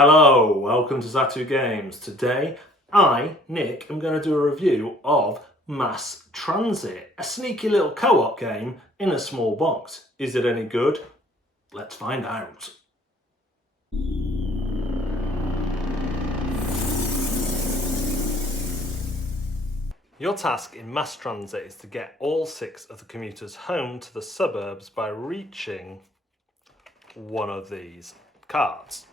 Hello, welcome to Zatu Games. Today, Nick, am going to do a review of Mass Transit, a sneaky little co-op game in a small box. Is it any good? Let's find out. Your task in Mass Transit is to get all 6 of the commuters home to the suburbs by reaching one of these cards.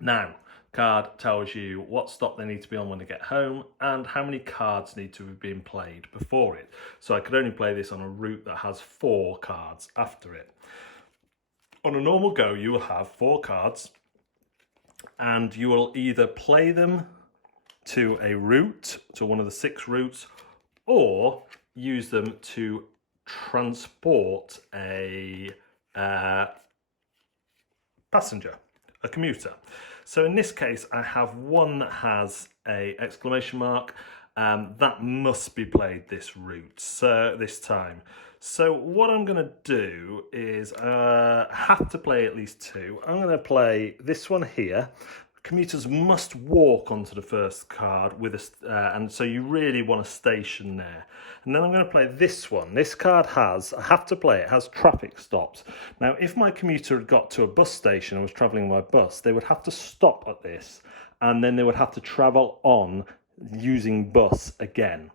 Now, card tells you what stop they need to be on when they get home and how many cards need to have been played before it. So I could only play this on a route that has 4 cards after it. On a normal go, you will have 4 cards and you will either play them to a route, to one of the 6 routes, or use them to transport a passenger, a commuter. So in this case, I have one that has a exclamation mark. That must be played this route, so this time. So what I'm going to do is have to play at least 2. I'm going to play this one here. Commuters must walk onto the first card with and so you really want a station there. And then I'm going to play this one. This card I have to play it, has traffic stops. Now, if my commuter had got to a bus station and was travelling by bus, they would have to stop at this, and then they would have to travel on using bus again.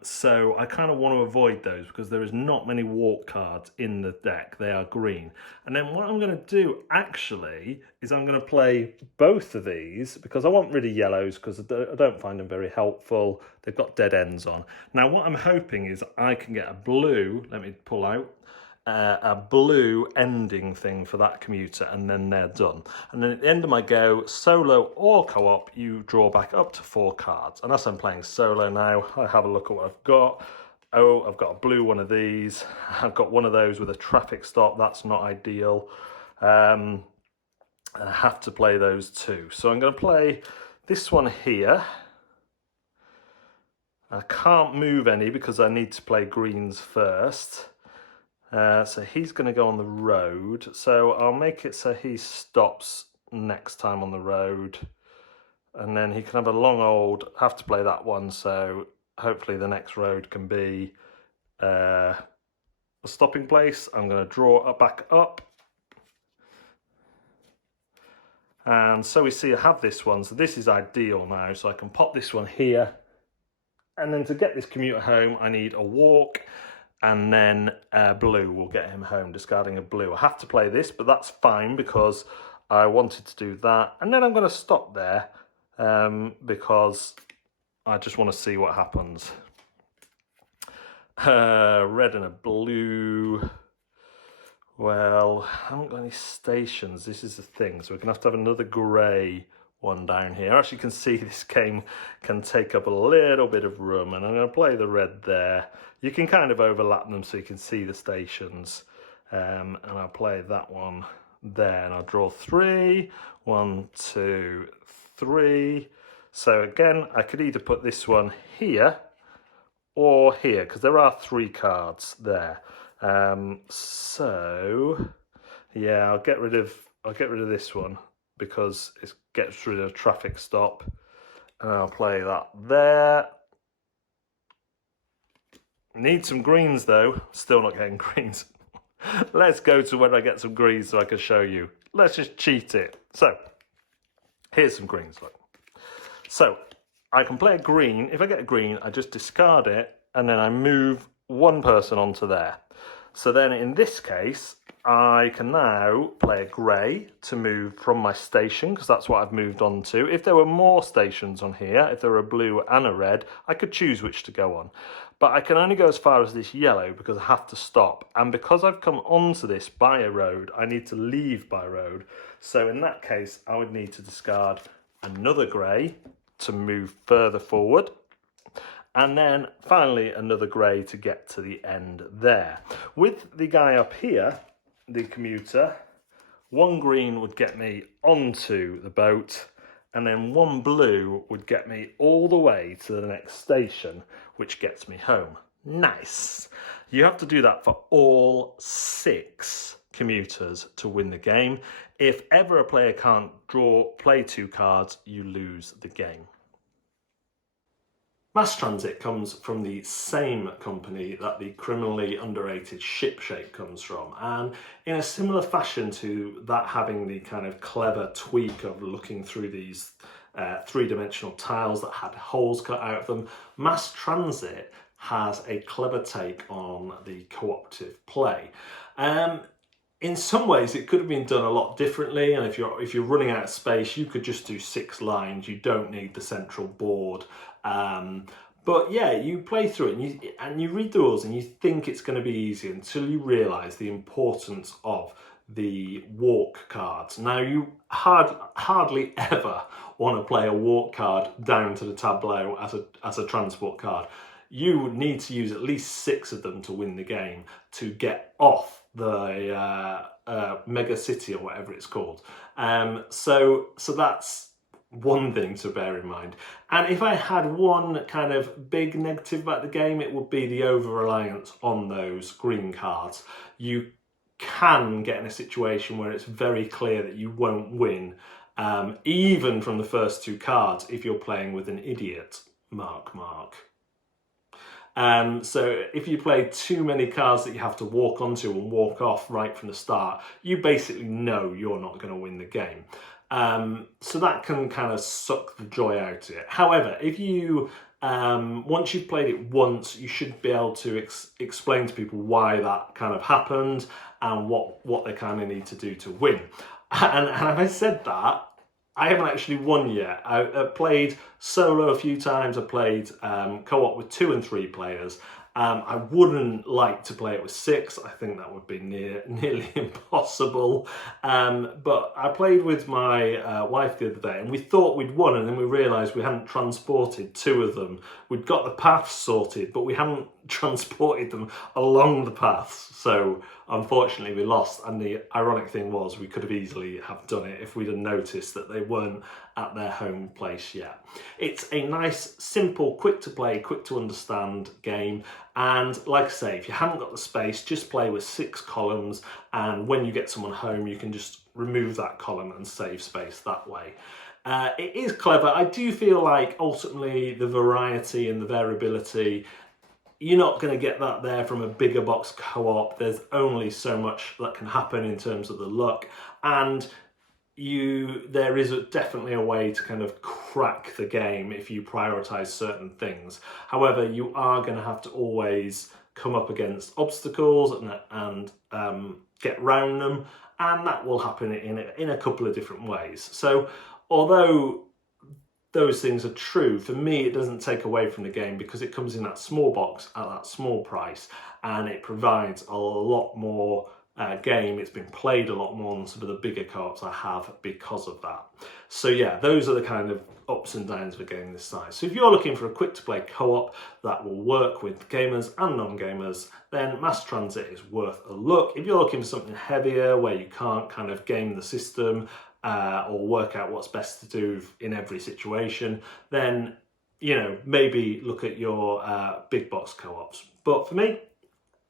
So I kind of want to avoid those because there is not many walk cards in the deck. They are green. And then what I'm going to do actually is I'm going to play both of these because I want rid of yellows because I don't find them very helpful. They've got dead ends on. Now what I'm hoping is I can get a blue, let me pull out, a blue ending thing for that commuter, and then they're done. And then at the end of my go, solo or co-op, you draw back up to 4 cards. And as I'm playing solo now, I have a look at what I've got. Oh, I've got a blue one of these. I've got one of those with a traffic stop. That's not ideal. And I have to play those 2. So I'm going to play this one here. I can't move any because I need to play greens first. So he's going to go on the road, so I'll make it so he stops next time on the road, and then he can have a long old, have to play that one, so hopefully the next road can be a stopping place. I'm going to draw it back up, and so we see I have this one, so this is ideal now, so I can pop this one here, and then to get this commuter home I need a walk. And then blue will get him home, discarding a blue. I have to play this, but that's fine because I wanted to do that. And then I'm going to stop there because I just want to see what happens. Red and a blue. Well, I haven't got any stations. This is the thing. So we're going to have another grey one down here. As you can see, this game can take up a little bit of room, and I'm going to play the red there. You can kind of overlap them so you can see the stations, and I'll play that one there, and I'll draw 3. 1, 2, 3. So again, I could either put this one here or here because there are 3 cards there. So yeah, I'll get rid of this one because it gets rid of traffic stop, and I'll play that there. Need some greens though, still not getting greens. Let's go to when I get some greens so I can show you. Let's just cheat it. So, here's some greens, look. So, I can play a green. If I get a green, I just discard it, and then I move one person onto there. So then in this case, I can now play a grey to move from my station, because that's what I've moved on to. If there were more stations on here, if there were a blue and a red, I could choose which to go on. But I can only go as far as this yellow because I have to stop. And because I've come onto this by a road, I need to leave by road. So in that case, I would need to discard another grey to move further forward. And then finally another grey to get to the end there. With the guy up here, the commuter, 1 green would get me onto the boat, and then 1 blue would get me all the way to the next station, which gets me home. Nice. You have to do that for all 6 commuters to win the game. If ever a player can't play 2 cards, you lose the game. Mass transit comes from the same company that the criminally underrated ship shape comes from, and in a similar fashion to that having the kind of clever tweak of looking through these three-dimensional tiles that had holes cut out of them, mass transit has a clever take on the co-optive play. In some ways it could have been done a lot differently, and if you're running out of space, you could just do 6 lines. You don't need the central board. But yeah, you play through it and you read the rules and you think it's going to be easy until you realise the importance of the walk cards. Now, you hardly ever want to play a walk card down to the tableau as a transport card. You would need to use at least 6 of them to win the game to get off the mega city or whatever it's called. So that's one thing to bear in mind. And if I had one kind of big negative about the game, it would be the over-reliance on those green cards. You can get in a situation where it's very clear that you won't win, even from the first 2 cards, if you're playing with an idiot, mark. So if you play too many cards that you have to walk onto and walk off right from the start, you basically know you're not going to win the game. So that can kind of suck the joy out of it. However, if you once you've played it once, you should be able to explain to people why that kind of happened and what they kind of need to do to win. And having said that, I haven't actually won yet. I played solo a few times. I played co-op with 2 and 3 players. I wouldn't like to play it with 6. I think that would be nearly impossible. But I played with my wife the other day and we thought we'd won, and then we realised we hadn't transported 2 of them. We'd got the paths sorted, but we hadn't transported them along the paths. So unfortunately we lost, and the ironic thing was we could have easily have done it if we'd have noticed that they weren't at their home place yet. It's a nice, simple, quick to play, quick to understand game. And like I say, if you haven't got the space, just play with 6 columns, and when you get someone home, you can just remove that column and save space that way. It is clever. I do feel like ultimately the variety and the variability, you're not going to get that there from a bigger box co-op. There's only so much that can happen in terms of the luck, and there is definitely a way to kind of crack the game if you prioritize certain things. However, you are going to have to always come up against obstacles and get round them, and that will happen in a couple of different ways. So although those things are true, for me it doesn't take away from the game, because it comes in that small box at that small price, and it provides a lot more game. It's been played a lot more than some of the bigger co-ops I have because of that. So yeah, those are the kind of ups and downs of a game this size. So if you're looking for a quick to play co-op that will work with gamers and non-gamers, then Mass Transit is worth a look. If you're looking for something heavier where you can't kind of game the system or work out what's best to do in every situation, then maybe look at your big box co-ops. But for me,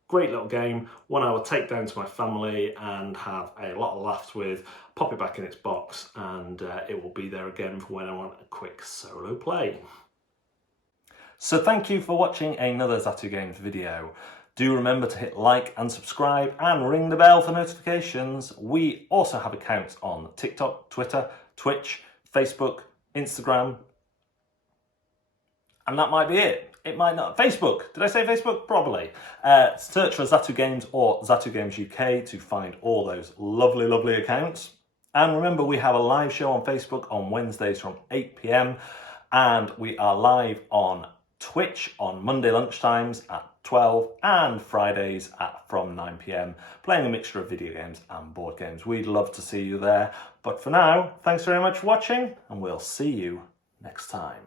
great little game, one I will take down to my family and have a lot of laughs with, pop it back in its box, and it will be there again for when I want a quick solo play. So thank you for watching another Zatu Games video. Do remember to hit like and subscribe and ring the bell for notifications. We also have accounts on TikTok, Twitter, Twitch, Facebook, Instagram, and that might be it. It might not. Facebook. Did I say Facebook? Probably. Search for Zatu Games or Zatu Games UK to find all those lovely, lovely accounts. And remember, we have a live show on Facebook on Wednesdays from 8 PM. And we are live on Twitch on Monday lunchtimes at 12 and Fridays from 9 PM, playing a mixture of video games and board games. We'd love to see you there. But for now, thanks very much for watching, and we'll see you next time.